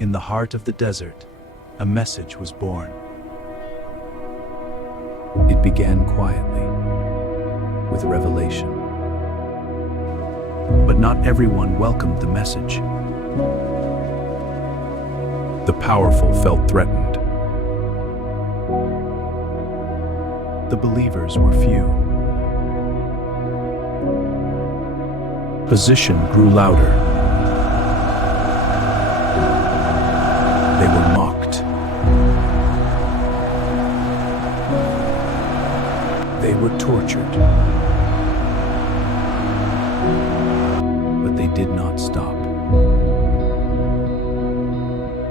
In the heart of the desert, a message was born. It began quietly, with revelation. But not everyone welcomed the message. The powerful felt threatened. The believers were few. Opposition grew louder. They were mocked. They were tortured. But they did not stop.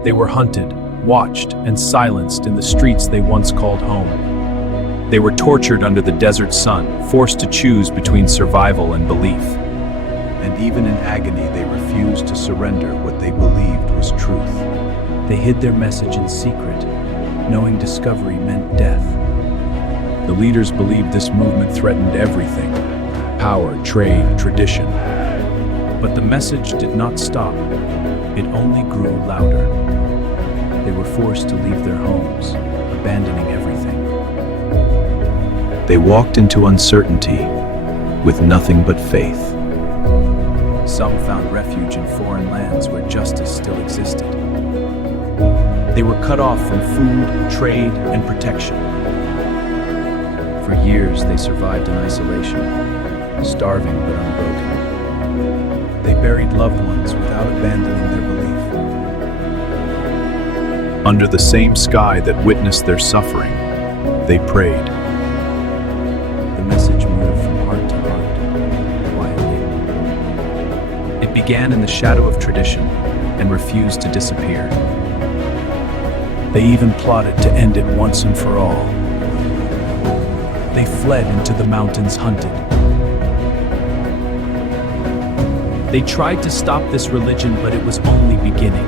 They were hunted, watched, and silenced in the streets they once called home. They were tortured under the desert sun, forced to choose between survival and belief. And even in agony, they refused to surrender what they believed was truth. They hid their message in secret, knowing discovery meant death. The leaders believed this movement threatened everything: power, trade, tradition. But the message did not stop. It only grew louder. They were forced to leave their homes, abandoning everything. They walked into uncertainty with nothing but faith. Some found refuge in foreign lands where justice still existed. They were cut off from food, trade, and protection. For years, they survived in isolation, starving but unbroken. They buried loved ones without abandoning their belief. Under the same sky that witnessed their suffering, they prayed. The message moved from heart to heart, quietly. It began in the shadow of tradition and refused to disappear. They even plotted to end it once and for all. They fled into the mountains hunted. They tried to stop this religion, but it was only beginning.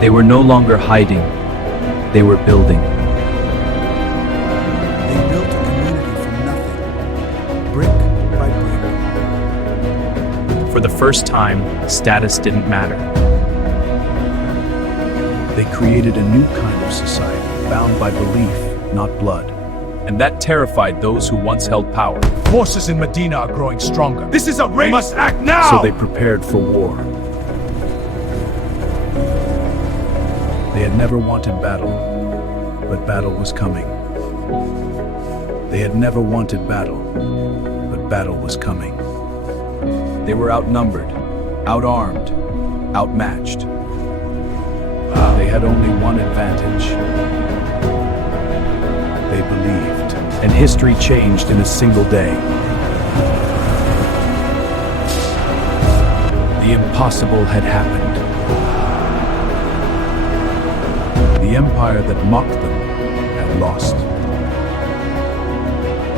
They were no longer hiding, they were building. They built a community from nothing, brick by brick. For the first time, status didn't matter. They created a new kind of society, bound by belief, not blood. And that terrified those who once held power. Forces in Medina are growing stronger. This is a race! We must act now! So they prepared for war. They had never wanted battle, but battle was coming. They had never wanted battle, but battle was coming. They were outnumbered, outarmed, outmatched. They had only one advantage. They believed, and history changed in a single day. The impossible had happened. The empire that mocked them had lost.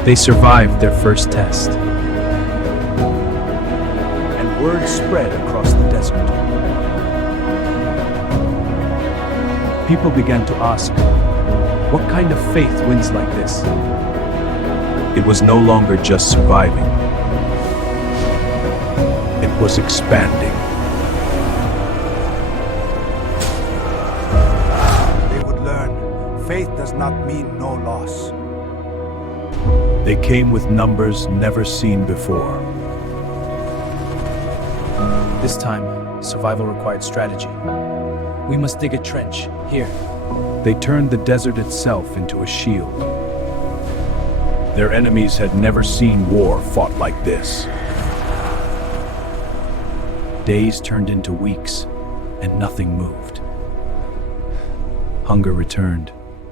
They survived their first test. And word spread across the desert. People began to ask, what kind of faith wins like this? It was no longer just surviving. It was expanding. They would learn faith does not mean no loss. They came with numbers never seen before. This time, survival required strategy. We must dig a trench, here. They turned the desert itself into a shield. Their enemies had never seen war fought like this. Days turned into weeks, and nothing moved. Hunger returned,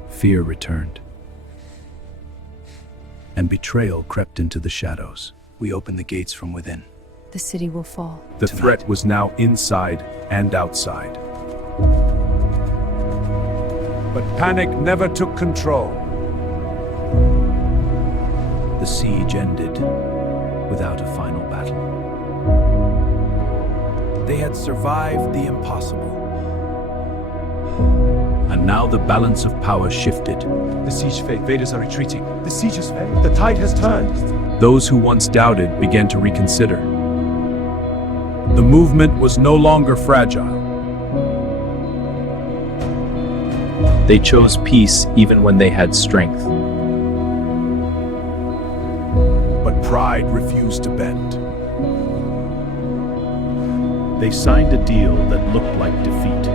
fear returned, and betrayal crept into the shadows. We opened the gates from within. The city will fall. The threat was now inside and outside. But panic never took control. The siege ended without a final battle. They had survived the impossible. And now the balance of power shifted. The siege failed. Invaders are retreating. The siege has failed. The tide has turned. Those who once doubted began to reconsider. The movement was no longer fragile. They chose peace even when they had strength. But pride refused to bend. They signed a deal that looked like defeat.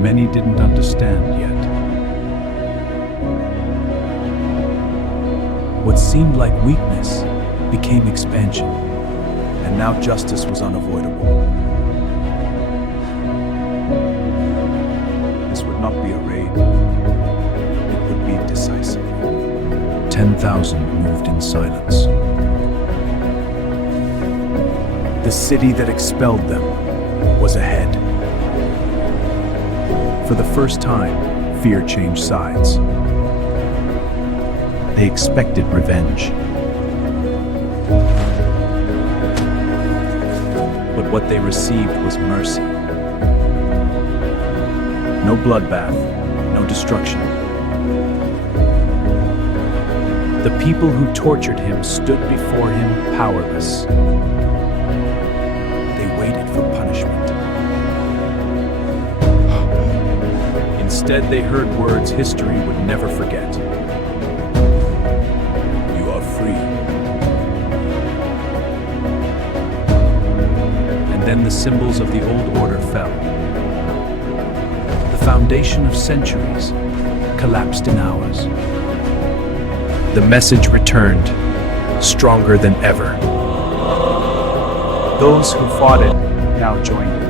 Many didn't understand yet. What seemed like weakness became expansion, and now justice was unavoidable. This would not be a raid, it would be decisive. 10,000 moved in silence. The city that expelled them was ahead. For the first time, fear changed sides. They expected revenge. But what they received was mercy. No bloodbath, no destruction. The people who tortured him stood before him powerless. They waited for punishment. Instead, they heard words history would never forget. You are free. And then the symbols of the old order fell. The foundation of centuries collapsed in hours. The message returned, stronger than ever. Those who fought it now joined it.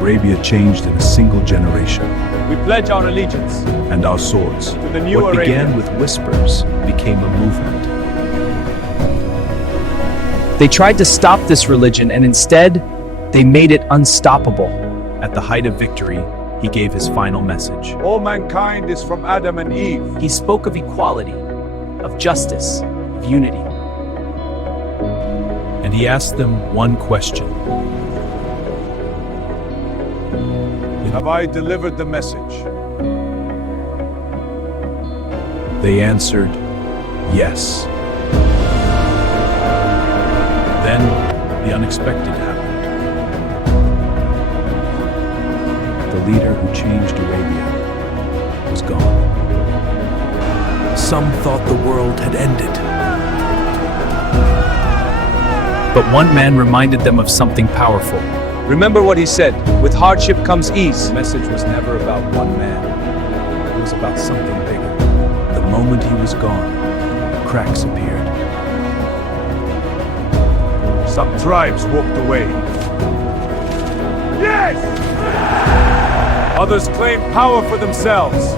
Arabia changed in a single generation, We pledge our allegiance and our swords. to the new What Arabia. began with whispers became a movement. They tried to stop this religion, and instead, they made it unstoppable. At the height of victory, he gave his final message. All mankind is from Adam and Eve. He spoke of equality, of justice, of unity. And he asked them one question. Have I delivered the message? They answered, yes. Then the unexpected happened. The leader who changed Arabia was gone. Some thought the world had ended. But one man reminded them of something powerful. Remember what he said, with hardship comes ease. The message was never about one man. It was about something bigger. The moment he was gone, cracks appeared. Some tribes walked away. Yes! Others claimed power for themselves.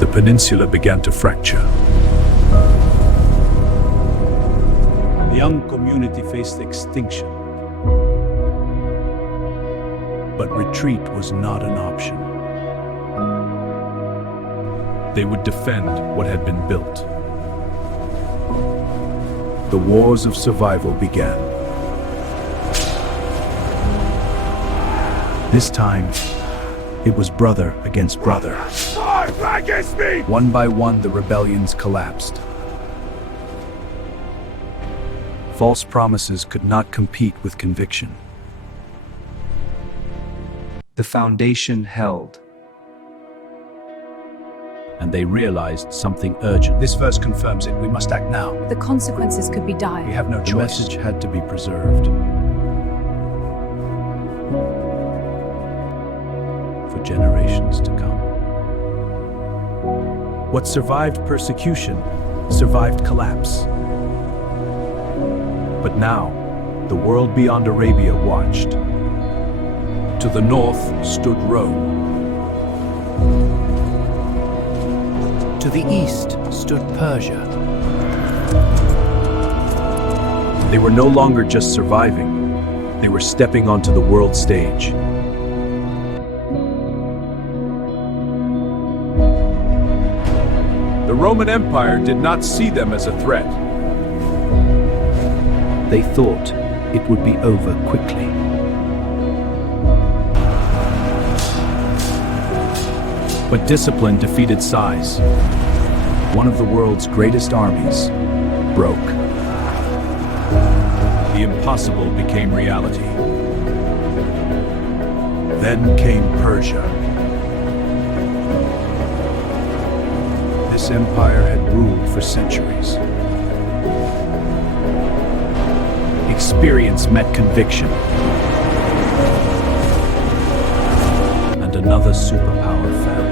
The peninsula began to fracture. The young community faced extinction. But retreat was not an option. They would defend what had been built. The wars of survival began. This time, it was brother against brother. Against me! One by one, the rebellions collapsed. False promises could not compete with conviction. The foundation held. And they realized something urgent. This verse confirms it. We must act now. The consequences could be We dire. have no choice. The message had to be preserved. For generations to come. What survived persecution survived collapse. But now, the world beyond Arabia watched. To the north stood Rome. To the east stood Persia. They were no longer just surviving. They were stepping onto the world stage. The Roman Empire did not see them as a threat. They thought it would be over quickly. But discipline defeated size. One of the world's greatest armies broke. The impossible became reality. Then came Persia. This empire had ruled for centuries. Experience met conviction. And another superpower fell.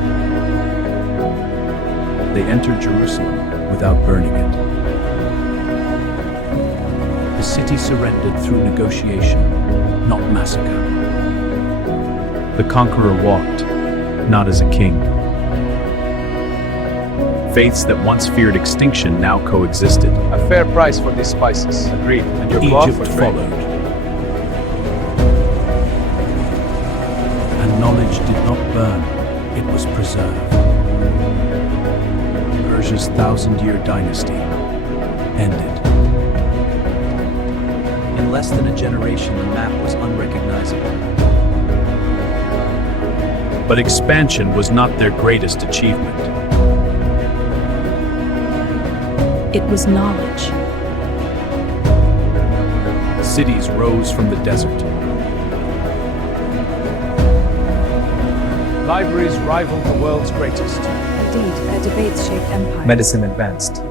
They entered Jerusalem without burning it. The city surrendered through negotiation, not massacre. The conqueror walked, not as a king. Faiths that once feared extinction now coexisted. A fair price for these spices. Agreed. And your cloth for Egypt trade. followed. And knowledge did not burn, it was preserved. Persia's 1,000-year dynasty ended. In less than a generation, the map was unrecognizable. But expansion was not their greatest achievement. It was knowledge. Cities rose from the desert. Libraries rivaled the world's greatest. Indeed, their debates shaped empire. Medicine advanced.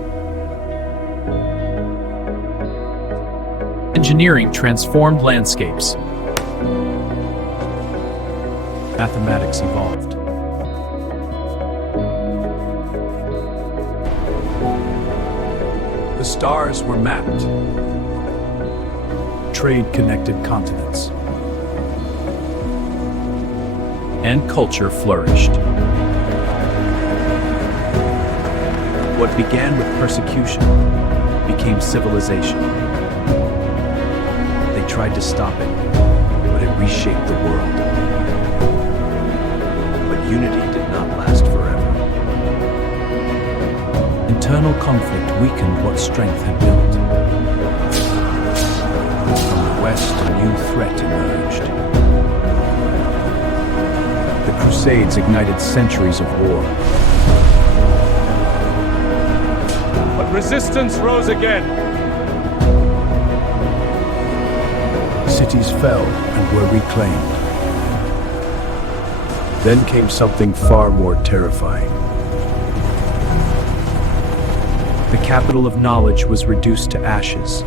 Engineering transformed landscapes. Mathematics evolved. The stars were mapped. Trade connected continents. And culture flourished. What began with persecution became civilization. They tried to stop it, but it reshaped the world. But unity did not last forever. Internal conflict weakened what strength had built. From the west, a new threat emerged. The Crusades ignited centuries of war. But resistance rose again. Cities fell and were reclaimed. Then came something far more terrifying. The capital of knowledge was reduced to ashes.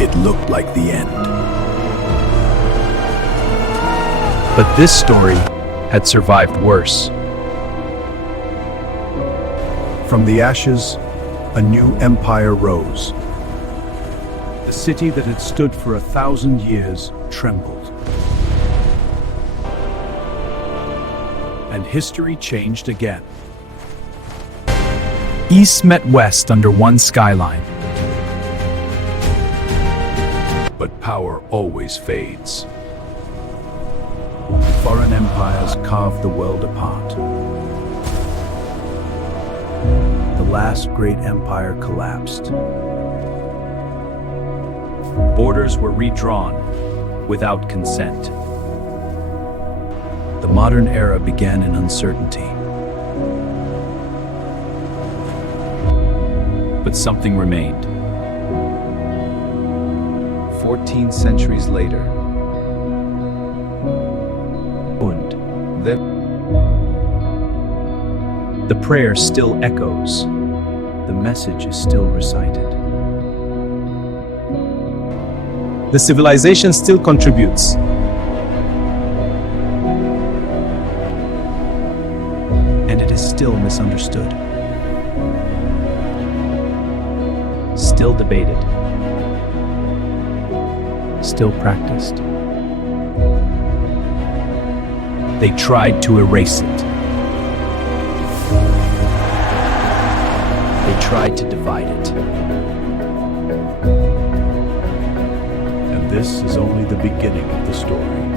It looked like the end. But this story had survived worse. From the ashes, a new empire rose. The city that had stood for 1,000 years trembled. And history changed again. East met west under one skyline. But power always fades. Foreign empires carved the world apart. The last great empire collapsed. Borders were redrawn without consent. The modern era began in uncertainty. But something remained. 14 centuries later. Und the prayer still echoes. The message is still recited. The civilization still contributes. And it is still misunderstood. Still debated. Still practiced. They tried to erase it. They tried to divide it. And this is only the beginning of the story.